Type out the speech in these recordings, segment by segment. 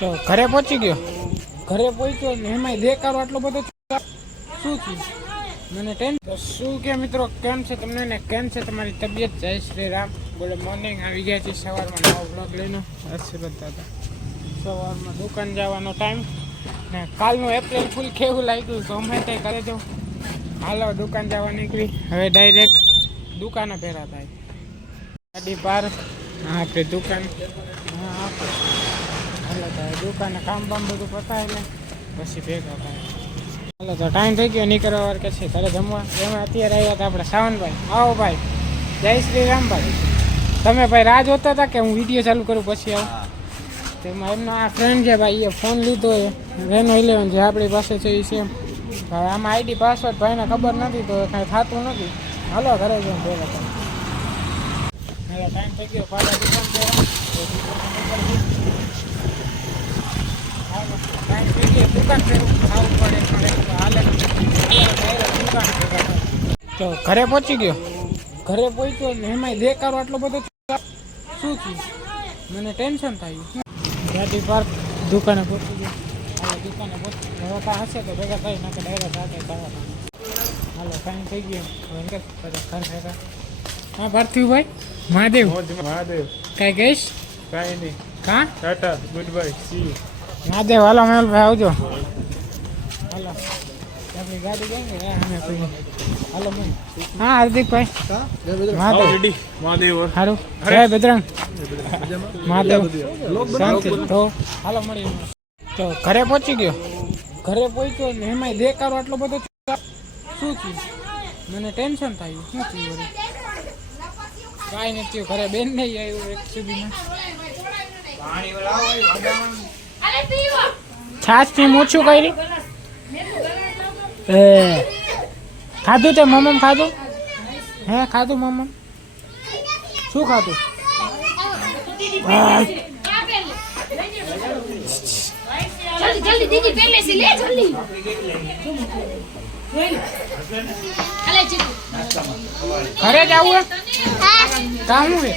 તો ઘરે પહોંચી ગયો. ઘરે પહોંચ્યો ને એમાંય દેખાડો આટલો બધો શું થયું મને ટેન્શન. શું કે મિત્રો કેમ છે તમને ને કેમ છે તમારી તબિયત? જય શ્રી રામ. Good morning. આવી ગયા છે સવારમાં નવો બ્લોગ લઈને. આશીર્વાદ દાદા સવારમાં દુકાન જવાનો ટાઈમ ને કાલનું એપ્રિલ ફૂલ કેવું લાગ્યું ગમે તે કરે જો. હાલો દુકાન જવા નીકળી. હવે ડાયરેક્ટ દુકાને ભેરા થાય. ગાડી પાર આપણે દુકાન હાલો થાય દુકાને કામ બામ બધું પતાય ને પછી ભેગા થાય. હાલો તો ટાઈમ થઈ ગયો નીકળવા વાર કે છે ઘરે જમવા. એમાં અત્યારે આવ્યા હતા આપણે સાવનભાઈ. આવો ભાઈ. જય શ્રી રામ ભાઈ. તમે ભાઈ રાહ જોતા હતા કે હું વિડીયો ચાલુ કરું પછી આવું? તેમાં એમનો આ ફ્રેન્ડ છે ભાઈ, એ ફોન લીધો એ રેનો 11 જે આપણી પાસે છે એ સેમ. હવે આમાં આઈડી પાસવર્ડ ભાઈને ખબર નથી તો કાંઈ થતું નથી. હાલો ઘરે જઈને પહેલાં તમે હવે ટાઈમ થઈ ગયો પાછા દુકાન ટાઈમ થઈ ગયો દુકાન ફેરવું ખાવું પડે હાલે દુકાન તો ઘરે પહોંચી ગયો. ઘરે પહોંચ્યો ને એમાંય દેખાડો આટલો બધો શું થયું મને ટેન્શન થાય. ગાડી પાર્ક દુકાને પહોંચી ગયો. હાલો દુકાને પહોંચી હવે કાં હશે તો ભેગા થઈ નાખે ડાયરેક્ટ સાથે ખાવા. હાલો ટાઈમ થઈ ગયો ઘર ભેગા. હા પાર્થિવભાઈ મહાદેવ મહાદેવ કઈ કહીશ? કાંઈ નહીં. કાં tata good bye see you. Mahadev હાલો મેલભાઈ આવજો. હાલો આપણી ગાડી ગઈ ને અમે કોઈ હાલો મને. હા હાર્દિકભાઈ મહાદેવ રેડી મહાદેવ સારું જય બજરંગ મહાદેવ શાંતિ. તો હાલો મળીએ. તો ઘરે પહોંચી ગયો. ઘરે પહોંચ્યો ને એમાંય દેખાડો આટલો બધો શું થયું મને ટેન્શન થાય. શું થયું વળી? કાંઈ નથી ઘરે બેન નહીં આવ્યું એક સુધીમાં. છાશ થી ઓછું કરી ખાધું તે મમ્મ ખાધું? હે ખાધું મમ્મ? શું ખાધું? जल्दी दीदी पहले से ले जल्दी अरे चिकू ઘરે જવું હે? કામ હે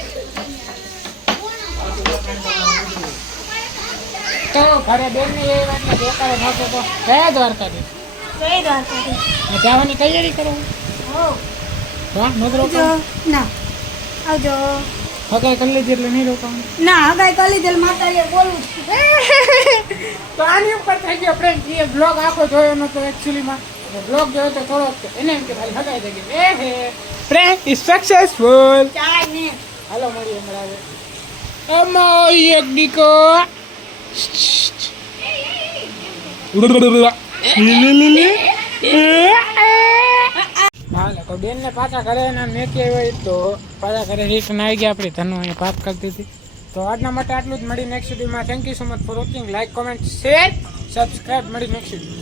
તો ઘરે બેન ને એ વાત ને દેખાડો નતો તો કયા દ્વારકાથી જવાની તૈયારી કરો? હા નોકરો ના આવજો હગાઈ કરી લીધી એટલે નહીં રોકાવાનું. ના હગાઈ કરી દીધેલ માતાએ બોલું તો આની ઉપર થઈ ગયો ફ્રેન્ડ. એ બ્લોગ આખો જોયો નતો એકચ્યુઅલીમાં. બ્લોગ જોયો તો થોડો એને એમ કે ભાઈ હગાઈ થઈ ગઈ. એ હે ફ્રેન્ડ ઇઝ સક્સેસફુલ. ચાય ને હાલો મળીએ હમણાં. એમાં એક દીકો હાલે તો બેન ને પાછા ઘરે એના મેકી હોય તો પાછા ઘરે રિટર્ન આવી ગયા. આપણી ધનુ અહીંયા પાર્ક કરતી હતી. તો આજના માટે આટલું જ. મળી નેક્સ્ટ વિડીયોમાં. Thank you so much for watching. Like comment share subscribe. મળી નેક્સ્ટ વિડીયો.